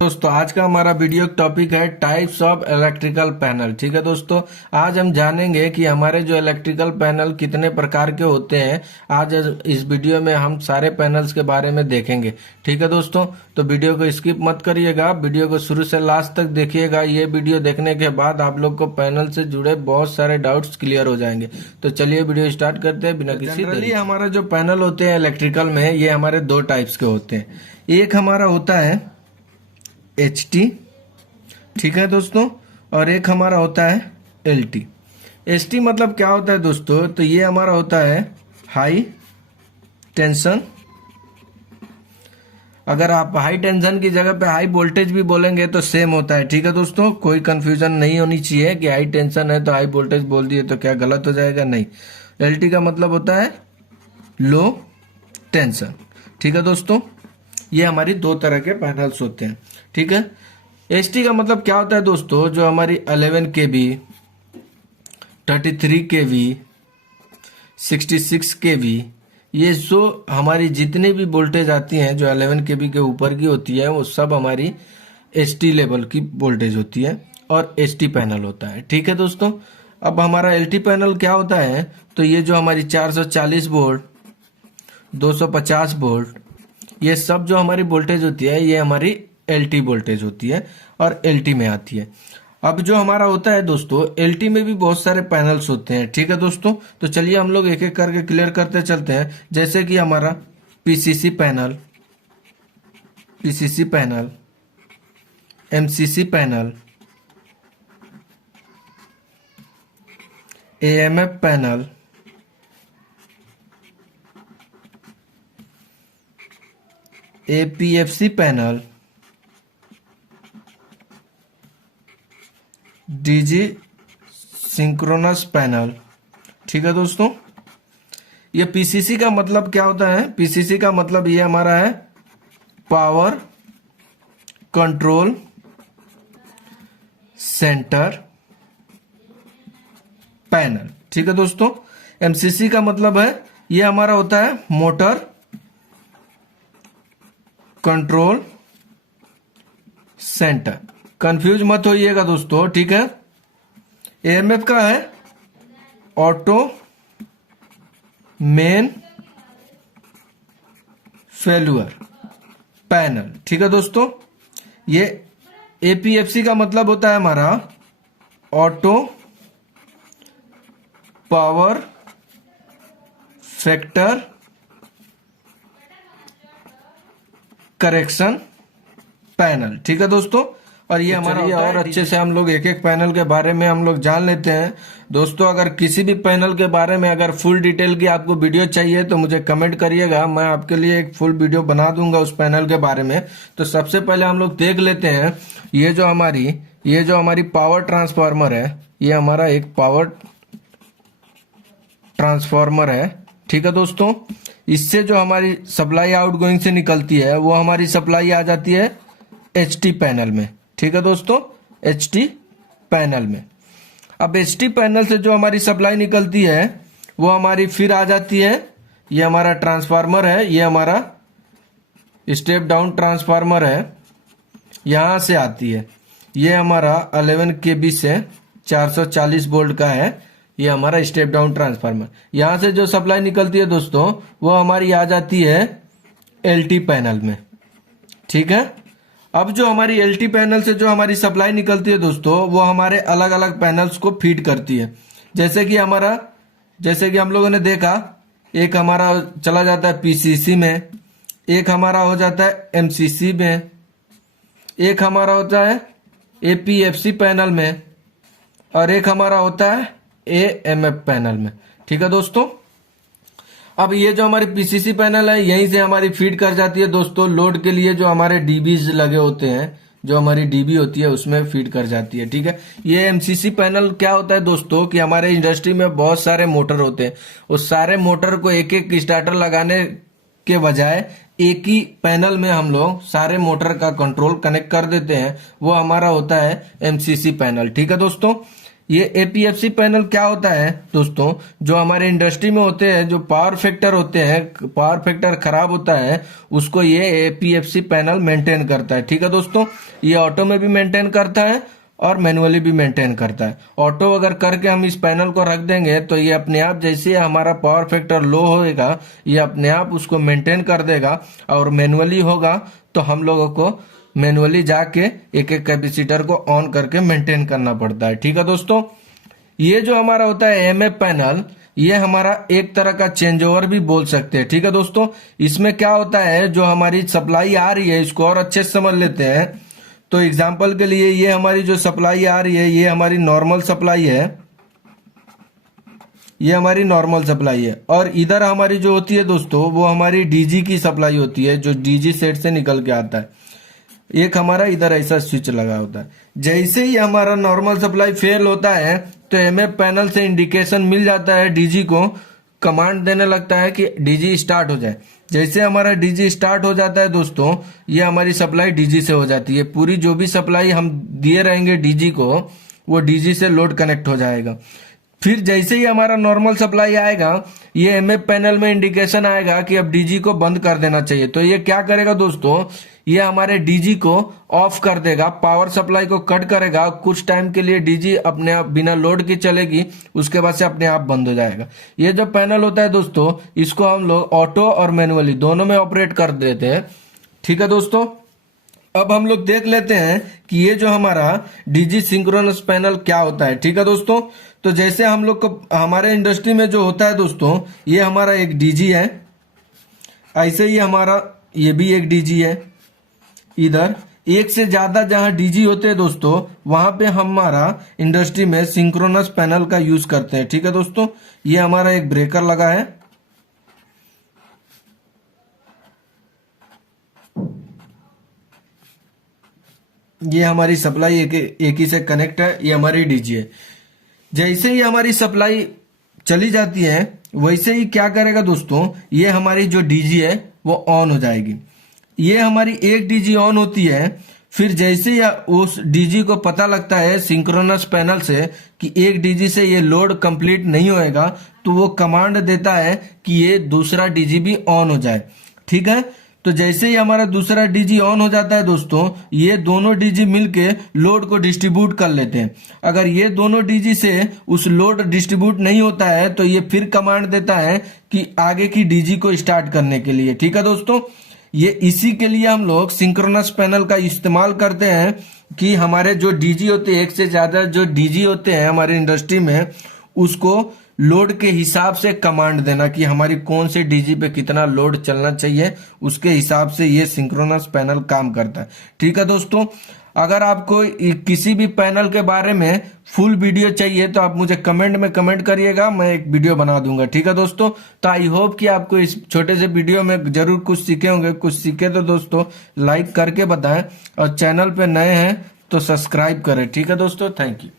दोस्तों आज का हमारा वीडियो टॉपिक है टाइप्स ऑफ इलेक्ट्रिकल पैनल। ठीक है दोस्तों, आज हम जानेंगे कि हमारे जो इलेक्ट्रिकल पैनल कितने प्रकार के होते हैं। आज इस वीडियो में हम सारे पैनल्स के बारे में देखेंगे। ठीक है दोस्तों, तो वीडियो को स्किप मत करिएगा, वीडियो को शुरू से लास्ट तक देखिएगा। ये वीडियो देखने के बाद आप लोग को पैनल से जुड़े बहुत सारे डाउट्स क्लियर हो जाएंगे। तो चलिए वीडियो स्टार्ट करते हैं बिना किसी देरी। हमारा जो पैनल होते हैं इलेक्ट्रिकल में, ये हमारे दो टाइप्स के होते हैं। एक हमारा होता है HT, ठीक है दोस्तों, और एक हमारा होता है LT। HT मतलब क्या होता है दोस्तों, तो ये हमारा होता है हाई टेंशन। अगर आप हाई टेंशन की जगह पे हाई वोल्टेज भी बोलेंगे तो सेम होता है। ठीक है दोस्तों, कोई कंफ्यूजन नहीं होनी चाहिए कि हाई टेंशन है तो हाई वोल्टेज बोल दिए तो क्या गलत हो जाएगा, नहीं। LT का मतलब होता है लो टेंशन। ठीक है दोस्तों, ये हमारी दो तरह के पैनल्स होते हैं। ठीक है, HT का मतलब क्या होता है दोस्तों, जो हमारी 11 kV, 33 kV, 66 kV, ये जो हमारी जितनी भी वोल्टेज आती हैं जो 11 kV के ऊपर की होती है, वो सब हमारी HT लेवल की वोल्टेज होती है और HT पैनल होता है। ठीक है दोस्तों, अब हमारा LT पैनल क्या होता है, तो ये जो हमारी 440 वोल्ट, 250 वोल्ट, ये सब जो हमारी वोल्टेज होती है ये हमारी LT वोल्टेज होती है और LT में आती है। अब जो हमारा होता है दोस्तों, LT में भी बहुत सारे पैनल्स होते हैं। ठीक है दोस्तों, तो चलिए हम लोग एक एक करके क्लियर करते चलते हैं। जैसे कि हमारा PCC panel, MCC panel, AMF panel, APFC panel, DG synchronous panel. ठीक है दोस्तों, ये PCC का मतलब क्या होता है, PCC का मतलब ये हमारा है पावर कंट्रोल सेंटर पैनल। ठीक है दोस्तों, MCC का मतलब है ये हमारा होता है मोटर कंट्रोल सेंटर। कंफ्यूज मत होइएगा दोस्तों, ठीक है। AMF का है ऑटो मेन फेल्यूर पैनल। ठीक है दोस्तों, ये APFC का मतलब होता है हमारा auto power factor correction panel. ठीक है दोस्तों, और ये हमारा और अच्छे से हम लोग एक एक पैनल के बारे में हम लोग जान लेते हैं। दोस्तों अगर किसी भी पैनल के बारे में अगर फुल डिटेल की आपको वीडियो चाहिए तो मुझे कमेंट करिएगा, मैं आपके लिए एक फुल वीडियो बना दूंगा उस पैनल के बारे में। तो सबसे पहले हम लोग देख लेते हैं, ये जो हमारी पावर ट्रांसफार्मर है, ये हमारा एक पावर ट्रांसफार्मर है। ठीक है दोस्तों, इससे जो हमारी सप्लाई आउटगोइंग से निकलती है वो हमारी सप्लाई आ जाती है HT पैनल में। ठीक है दोस्तों, HT पैनल में। अब HT पैनल से जो हमारी सप्लाई निकलती है वो हमारी फिर आ जाती है, ये हमारा ट्रांसफार्मर है, ये हमारा स्टेप डाउन ट्रांसफार्मर है, यहां से आती है। ये हमारा 11 kV से 440 वोल्ट का है, ये हमारा स्टेप डाउन ट्रांसफार्मर। यहां से जो सप्लाई निकलती है दोस्तों वो हमारी आ जाती है LT पैनल में। ठीक है, अब जो हमारी LT पैनल से जो हमारी सप्लाई निकलती है दोस्तों वो हमारे अलग अलग पैनल्स को फीड करती है। जैसे कि हम लोगों ने देखा, एक हमारा चला जाता है PCC में, एक हमारा हो जाता है MCC में, एक हमारा होता है APFC पैनल में, और एक हमारा होता है AMF पैनल में। ठीक है दोस्तों, अब ये जो हमारी PCC पैनल है यहीं से हमारी फीड कर जाती है दोस्तों लोड के लिए, जो हमारे DBs लगे होते हैं, जो हमारी DB होती है उसमें फीड कर जाती है। ठीक है, ये MCC पैनल क्या होता है दोस्तों कि हमारे इंडस्ट्री में बहुत सारे मोटर होते हैं, उस सारे मोटर को एक एक स्टार्टर लगाने के बजाय एक ही पैनल में हम लोग सारे मोटर का कंट्रोल कनेक्ट कर देते हैं, वो हमारा होता है MCC पैनल। ठीक है दोस्तों, ये एपीएफसी पैनल क्या होता है दोस्तों, जो हमारे इंडस्ट्री में होते हैं, जो पावर फैक्टर होते हैं, पावर फैक्टर खराब होता है, उसको ये एपीएफसी पैनल मेंटेन करता है। ठीक है दोस्तों, ये ऑटो में भी मेंटेन करता है और मैनुअली भी मेंटेन करता है। ऑटो अगर करके हम इस पैनल को रख देंगे तो ये अपने आप, जैसे हमारा पावर फैक्टर लो होएगा, ये अपने आप उसको मेंटेन कर देगा। और मैनुअली होगा तो हम लोगों को मैनुअली जाके एक एक कैपेसिटर को ऑन करके मेंटेन करना पड़ता है। ठीक है दोस्तों, ये जो हमारा होता है एमएफ पैनल, ये हमारा एक तरह का चेंज ओवर भी बोल सकते हैं। ठीक है दोस्तों, इसमें क्या होता है, जो हमारी सप्लाई आ रही है, इसको और अच्छे से समझ लेते हैं। तो एग्जांपल के लिए ये हमारी जो सप्लाई आ रही है, ये हमारी नॉर्मल सप्लाई है, ये हमारी नॉर्मल सप्लाई है। और इधर हमारी जो होती है दोस्तों, वो हमारी डीजी की सप्लाई होती है, जो डीजी सेट से निकल के आता है। एक हमारा इधर ऐसा स्विच लगा होता है। जैसे ही हमारा नॉर्मल सप्लाई फेल होता है तो एमएफ पैनल से इंडिकेशन मिल जाता है, डीजी को कमांड देने लगता है कि डीजी स्टार्ट हो जाए। जैसे हमारा डीजी स्टार्ट हो जाता है दोस्तों, ये हमारी सप्लाई डीजी से हो जाती है। पूरी जो भी सप्लाई हम दिए रहेंगे डीजी को, वो डीजी से लोड कनेक्ट हो जाएगा। फिर जैसे ही हमारा नॉर्मल सप्लाई आएगा, ये एमएफ पैनल में इंडिकेशन आएगा कि अब डीजी को बंद कर देना चाहिए। तो ये क्या करेगा दोस्तों, ये हमारे डीजी को ऑफ कर देगा, पावर सप्लाई को कट करेगा। कुछ टाइम के लिए डीजी अपने आप बिना लोड की चलेगी, उसके बाद से अपने आप बंद हो जाएगा। ये जो पैनल होता है दोस्तों, इसको हम लोग ऑटो और मैनुअली दोनों में ऑपरेट कर देते हैं। ठीक है दोस्तों, अब हम लोग देख लेते हैं कि ये जो हमारा डीजी सिंक्रोनस पैनल क्या होता है। ठीक है दोस्तों, तो जैसे हम लोग को हमारे इंडस्ट्री में जो होता है दोस्तों, ये हमारा एक डीजी है, ऐसे ही हमारा ये भी एक डीजी है। इधर एक से ज्यादा जहां डीजी होते हैं दोस्तों, वहां पे हमारा इंडस्ट्री में सिंक्रोनस पैनल का यूज करते हैं। ठीक है दोस्तों, ये हमारा एक ब्रेकर लगा है, ये हमारी सप्लाई एक ही से कनेक्ट है, ये हमारी डीजी है। जैसे ही हमारी सप्लाई चली जाती है, वैसे ही क्या करेगा दोस्तों, ये हमारी जो डीजी है वो ऑन हो जाएगी। ये हमारी एक डीजी ऑन होती है। फिर जैसे ही उस डीजी को पता लगता है सिंक्रोनस पैनल से कि एक डीजी से ये लोड कंप्लीट नहीं होएगा, तो वो कमांड देता है कि ये दूसरा डीजी भी ऑन हो जाए। ठीक है, तो जैसे ही हमारा दूसरा डीजी ऑन हो जाता है दोस्तों, ये दोनों डीजी मिलके लोड को डिस्ट्रीब्यूट कर लेते हैं। अगर ये दोनों डीजी से उस लोड डिस्ट्रीब्यूट नहीं होता है, तो ये फिर कमांड देता है कि आगे की डीजी को स्टार्ट करने के लिए। ठीक है दोस्तों, ये इसी के लिए हम लोग सिंक्रोनस पैनल का इस्तेमाल करते हैं कि हमारे जो डीजी होते हैं, एक से ज्यादा जो डीजी होते हैं हमारे इंडस्ट्री में, उसको लोड के हिसाब से कमांड देना कि हमारी कौन से डीजी पे कितना लोड चलना चाहिए, उसके हिसाब से ये सिंक्रोनस पैनल काम करता है। ठीक है दोस्तों, अगर आपको किसी भी पैनल के बारे में फुल वीडियो चाहिए तो आप मुझे कमेंट में कमेंट करिएगा, मैं एक वीडियो बना दूंगा। ठीक है दोस्तों, तो आई होप कि आपको इस छोटे से वीडियो में जरूर कुछ सीखे होंगे। कुछ सीखे तो दोस्तों लाइक करके बताएं, और चैनल पे नए हैं तो सब्सक्राइब करें। ठीक है दोस्तों, थैंक यू।